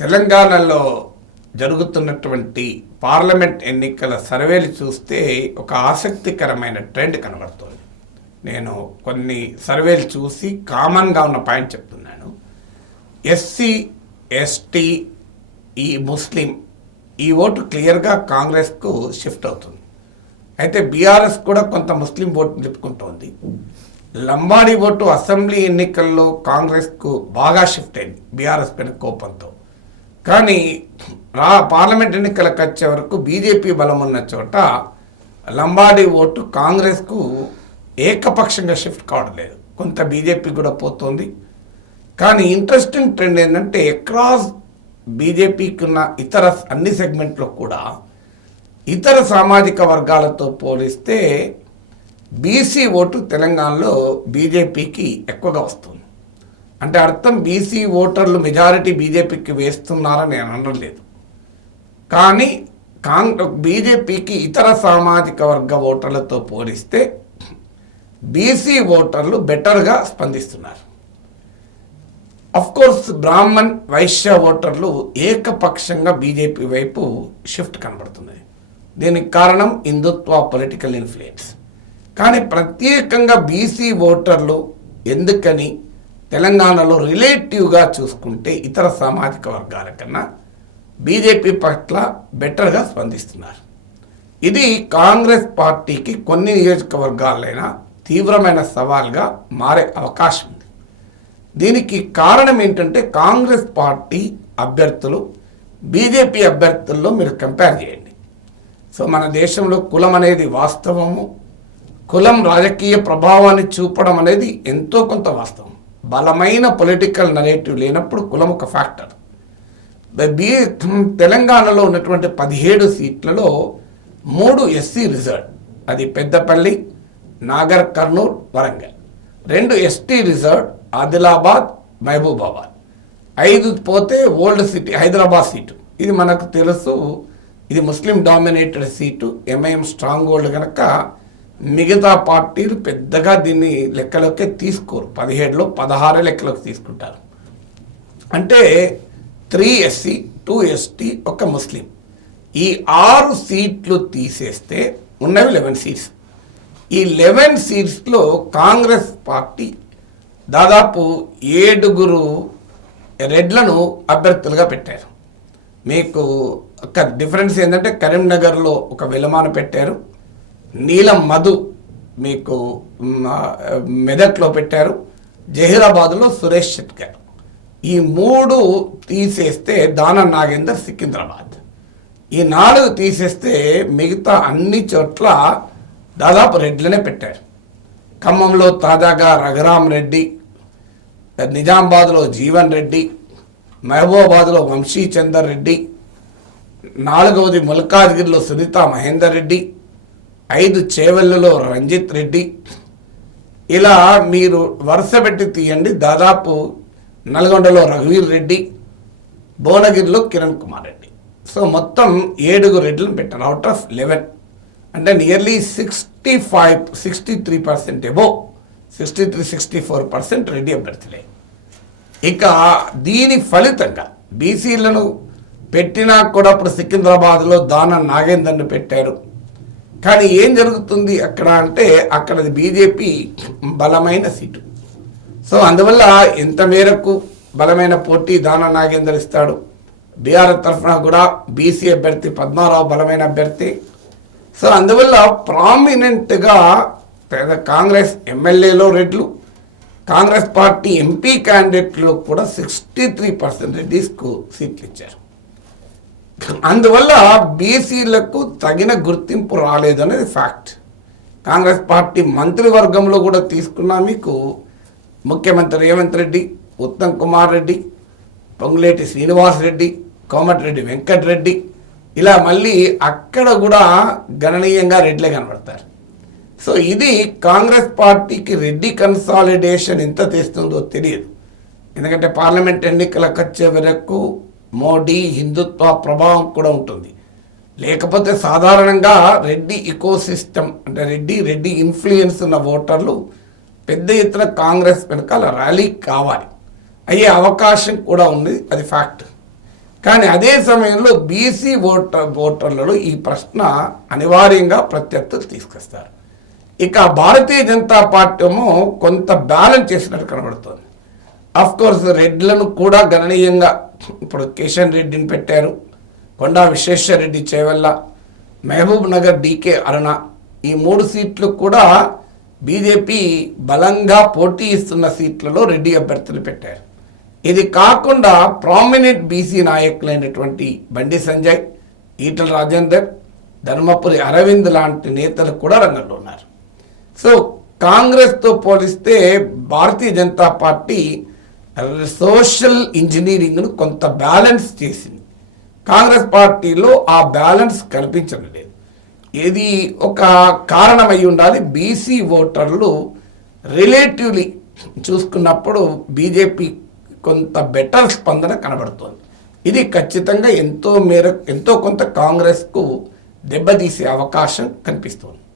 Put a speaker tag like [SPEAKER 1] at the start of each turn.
[SPEAKER 1] తెలంగాణలో జరుగుతున్నటువంటి పార్లమెంట్ ఎన్నికల సర్వేలు చూస్తే ఒక ఆసక్తికరమైన ట్రెండ్ కనబడుతుంది. నేను కొన్ని సర్వేలు చూసి కామన్గా ఉన్న పాయింట్ చెప్తున్నాను. ఎస్సీ ఎస్టీ ఈ ముస్లిం ఈ ఓటు క్లియర్గా కాంగ్రెస్కు షిఫ్ట్ అవుతుంది. అయితే బీఆర్ఎస్ కూడా కొంత ముస్లిం ఓటు నిలుపుకుంటోంది. లంబాడి ఓటు అసెంబ్లీ ఎన్నికల్లో కాంగ్రెస్కు బాగా షిఫ్ట్ అయింది. బీఆర్ఎస్ పైన కోపంతో. కానీ రా పార్లమెంట్ ఎన్నికలకు వచ్చే వరకు బీజేపీ బలం ఉన్న చోట లంబాడీ ఓటు కాంగ్రెస్కు ఏకపక్షంగా షిఫ్ట్ కావడం లేదు. కొంత బీజేపీ కూడా పోతుంది. కానీ ఇంట్రెస్టింగ్ ట్రెండ్ ఏంటంటే అక్రాస్ బీజేపీకి ఉన్న ఇతర అన్ని సెగ్మెంట్లో కూడా ఇతర సామాజిక వర్గాలతో పోలిస్తే బీసీ ఓటు తెలంగాణలో బీజేపీకి ఎక్కువగా వస్తుంది. అంటే అర్థం బీసీ ఓటర్లు మెజారిటీ బీజేపీకి వేస్తున్నారని నేను అనలేదు. లేదు కానీ కాంగ్ బీజేపీకి ఇతర సామాజిక వర్గ ఓటర్లతో పోలిస్తే బీసీ ఓటర్లు బెటర్గా స్పందిస్తున్నారు. కోర్స్ బ్రాహ్మణ్ వైశ్య ఓటర్లు ఏకపక్షంగా బీజేపీ వైపు షిఫ్ట్ కనబడుతుంది దీనికి కారణం హిందుత్వ పొలిటికల్ ఇన్ఫ్లుయెన్స్. కానీ ప్రత్యేకంగా బీసీ ఓటర్లు ఎందుకని తెలంగాణలో రిలేటివ్గా చూసుకుంటే ఇతర సామాజిక వర్గాల కన్నా బీజేపీ పట్ల బెటర్గా స్పందిస్తున్నారు. ఇది కాంగ్రెస్ పార్టీకి కొన్ని నియోజకవర్గాలైనా తీవ్రమైన సవాల్గా మారే అవకాశం ఉంది. దీనికి కారణం ఏంటంటే కాంగ్రెస్ పార్టీ అభ్యర్థులు బీజేపీ అభ్యర్థుల్లో మీరు కంపేర్ చేయండి. సో మన దేశంలో కులం అనేది వాస్తవము. కులం రాజకీయ ప్రభావాన్ని చూపడం అనేది ఎంతో కొంత వాస్తవం. బలమైన పొలిటికల్ నరేటివ్ లేనప్పుడు కులం ఒక ఫ్యాక్టర్ బీ తెలంగాణలో ఉన్నటువంటి పదిహేడు సీట్లలో మూడు ఎస్సీ రిజర్వ్. అది పెద్దపల్లి నాగర్ కర్నూల్ వరంగల్. రెండు ఎస్టీ రిజర్వ్ ఆదిలాబాద్ మహబూబాబాద్. ఐదు పోతే ఓల్డ్ సిటీ హైదరాబాద్ సీటు. ఇది మనకు తెలుసు. ఇది ముస్లిం dominated seat MIM stronghold కనుక మిగతా పార్టీలు పెద్దగా దీన్ని లెక్కలోకే తీసుకోరు. పదిహేడులో పదహారు లెక్కలోకి తీసుకుంటారు. అంటే త్రీ ఎస్సీ టూ ఎస్టీ ఒక ముస్లిం. ఈ ఆరు సీట్లు తీసేస్తే ఉన్నవి లెవెన్ సీట్స్. ఈ లెవెన్ సీట్స్లో కాంగ్రెస్ పార్టీ దాదాపు ఏడుగురు రెడ్లను అభ్యర్థులుగా పెట్టారు. మీకు ఒక డిఫరెన్స్ ఏంటంటే కరీంనగర్లో ఒక విలమాన పెట్టారు. నీలం మధు మీకు మెదట్లో మెదక్లో పెట్టారు. జహీరాబాద్లో సురేష్ షెట్కర్ ఈ మూడు తీసేస్తే దాన నాగేందర్ సికింద్రాబాద్. ఈ నాలుగు తీసేస్తే మిగతా అన్ని చోట్ల దాదాపు రెడ్లనే పెట్టారు. ఖమ్మంలో తాజాగా రఘురామ్ రెడ్డి నిజామాబాద్లో జీవన్ రెడ్డి మహబూబాబాద్లో వంశీ చందర్ రెడ్డి నాలుగవది మల్కాజ్గిరిలో సునీత మహేందర్ రెడ్డి ఐదు చేవెళ్ళలో రంజిత్ రెడ్డి. ఇలా మీరు వరుస పెట్టి తీయండి. దాదాపు నల్గొండలో రఘువీర్ రెడ్డి భువనగిరిలో కిరణ్ కుమార్ రెడ్డి. సో మొత్తం ఏడుగురు రెడ్లను పెట్టారు. అవుట్ ఆఫ్ లెవెన్ అంటే nearly sixty five sixty three percent above sixty three sixty four percent Reddy అభ్యర్థులే. ఇక దీని ఫలితంగా బీసీలను పెట్టినా కూడా అప్పుడు సికింద్రాబాద్లో దాన నాగేందర్ని పెట్టారు. కానీ ఏం జరుగుతుంది అక్కడ అంటే అక్కడ బీజేపీ బలమైన సీటు. సో అందువల్ల ఎంత మేరకు బలమైన పోటీ దాన నాగేందర్ ఇస్తాడు. బీఆర్ తరఫున కూడా బీసీ అభ్యర్థి పద్మారావు బలమైన అభ్యర్థి. సో అందువల్ల ప్రామినెంట్గా కాంగ్రెస్ ఎమ్మెల్యేలో రెడ్లు కాంగ్రెస్ పార్టీ ఎంపీ క్యాండిడేట్లో కూడా సిక్స్టీ త్రీ పర్సెంట్ రెడ్డిస్కు సీట్లు ఇచ్చారు. అందువల్ల బీసీలకు తగిన గుర్తింపు రాలేదనేది ఫ్యాక్ట్ కాంగ్రెస్ పార్టీ మంత్రివర్గంలో కూడా తీసుకున్నా మీకు ముఖ్యమంత్రి రేవంత్ రెడ్డి ఉత్తమ్ కుమార్ రెడ్డి పొంగులేటి శ్రీనివాస్ రెడ్డి కోమటిరెడ్డి వెంకటరెడ్డి ఇలా మళ్ళీ అక్కడ కూడా గణనీయంగా రెడ్లే కనబడతారు. సో ఇది కాంగ్రెస్ పార్టీకి రెడ్డి కన్సాలిడేషన్ ఎంత తెస్తుందో తెలియదు. ఎందుకంటే పార్లమెంట్ ఎన్నికలకు వచ్చే వరకు మోడీ హిందుత్వ ప్రభావం కూడా ఉంటుంది. లేకపోతే సాధారణంగా రెడ్డి ఇకోసిస్టమ్ అంటే రెడ్డి రెడ్డి ఇన్ఫ్లుయెన్స్ ఉన్న ఓటర్లు పెద్ద ఎత్తున కాంగ్రెస్ వెనకాల ర్యాలీ కావాలి. అయ్యే అవకాశం కూడా ఉంది అది ఫ్యాక్ట్ కానీ అదే సమయంలో బీసీ ఓటర్ ఓటర్లలో ఈ ప్రశ్న అనివార్యంగా ప్రత్యర్థులు తీసుకొస్తారు. ఇక భారతీయ జనతా పార్టీ కొంత బ్యాలెన్స్ చేసినట్టు కనబడుతోంది. అఫ్ కోర్స్ రెడ్లను కూడా గణనీయంగా ఇప్పుడు కిషన్ రెడ్డిని పెట్టారు. కొండా విశ్వేశ్వరరెడ్డి చేవల్ల మహబూబ్ నగర్ డీకే అరుణ ఈ మూడు సీట్లు కూడా బీజేపీ బలంగా పోటీ ఇస్తున్న సీట్లలో రెడ్డి అభ్యర్థులు పెట్టారు. ఇది కాకుండా ప్రామినెంట్ బీసీ నాయకులైనటువంటి బండి సంజయ్ ఈటల రాజేందర్ ధర్మపురి అరవింద్ లాంటి నేతలు కూడా రంగంలో ఉన్నారు. సో కాంగ్రెస్తో పోలిస్తే భారతీయ జనతా పార్టీ సోషల్ ఇంజనీరింగ్ను కొంత బ్యాలెన్స్ చేసింది. కాంగ్రెస్ పార్టీలో ఆ బ్యాలెన్స్ కనిపించడం లేదు. ఇది ఒక కారణమై ఉండాలి బీసీ ఓటర్లు రిలేటివ్లీ చూసుకున్నప్పుడు బీజేపీ కొంత బెటర్ స్పందన కనబడుతోంది. ఇది ఖచ్చితంగా ఎంతో మేర ఎంతో కొంత కాంగ్రెస్కు దెబ్బతీసే అవకాశం కనిపిస్తోంది.